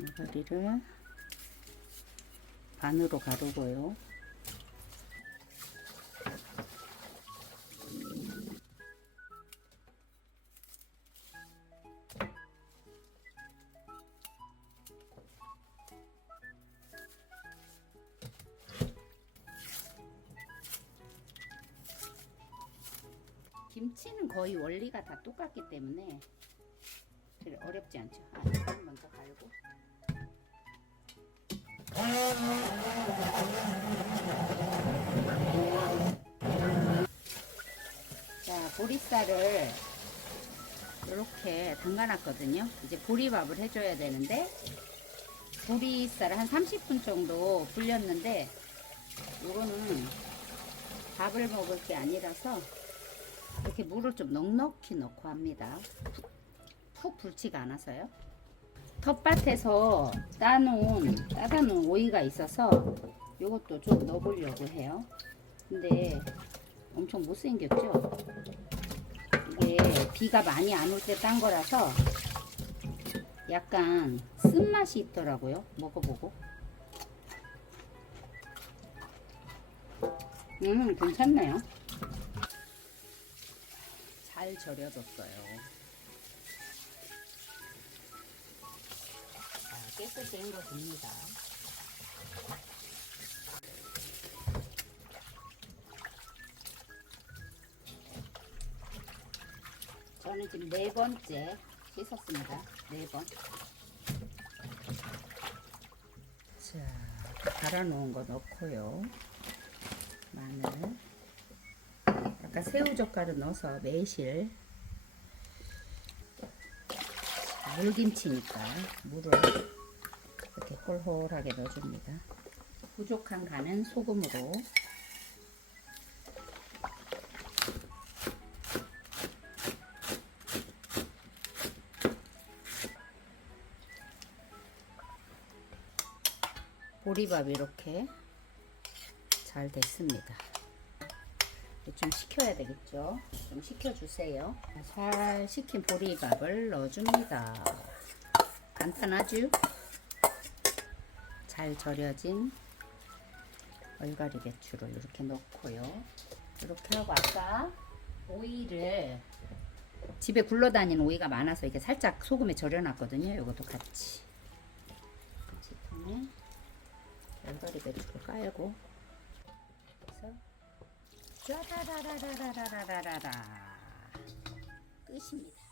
얼갈이를 반으로 가르고요. 김치는 거의 원리가 다 똑같기 때문에 어렵지 않죠. 아, 먼저 갈고. 자, 보리쌀을 이렇게 담가놨거든요. 이제 보리밥을 해줘야 되는데 보리쌀을 한 30분 정도 불렸는데 이거는 밥을 먹을 게 아니라서 이렇게 물을 좀 넉넉히 넣고 합니다. 푹, 푹 불지가 않아서요. 텃밭에서 따놓은 따다 놓은 오이가 있어서 이것도 좀 넣어보려고 해요. 근데 엄청 못생겼죠? 이게 비가 많이 안 올 때 딴 거라서 약간 쓴맛이 있더라고요. 먹어보고. 음, 괜찮네요. 잘 절여졌어요. 자, 깨끗이 헹궈줍니다. 저는 지금 네 번째 씻었습니다. 네 번. 자, 갈아놓은 거 넣고요. 마늘. 약간 새우젓가루 넣어서 매실. 물김치니까 물을 이렇게 홀홀하게 넣어줍니다. 부족한 간은 소금으로 보리밥 이렇게 잘 됐습니다. 좀 식혀야 되겠죠? 좀 식혀주세요. 잘 식힌 보리밥을 넣어줍니다. 간단하죠? 잘 절여진 얼갈이 배추를 이렇게 넣고요. 이렇게 하고 아까 오이를 집에 굴러다니는 오이가 많아서 이렇게 살짝 소금에 절여놨거든요. 이것도 같이 통에 얼갈이 배추를 깔고 그래서 짜라라라라라라라라 끝입니다.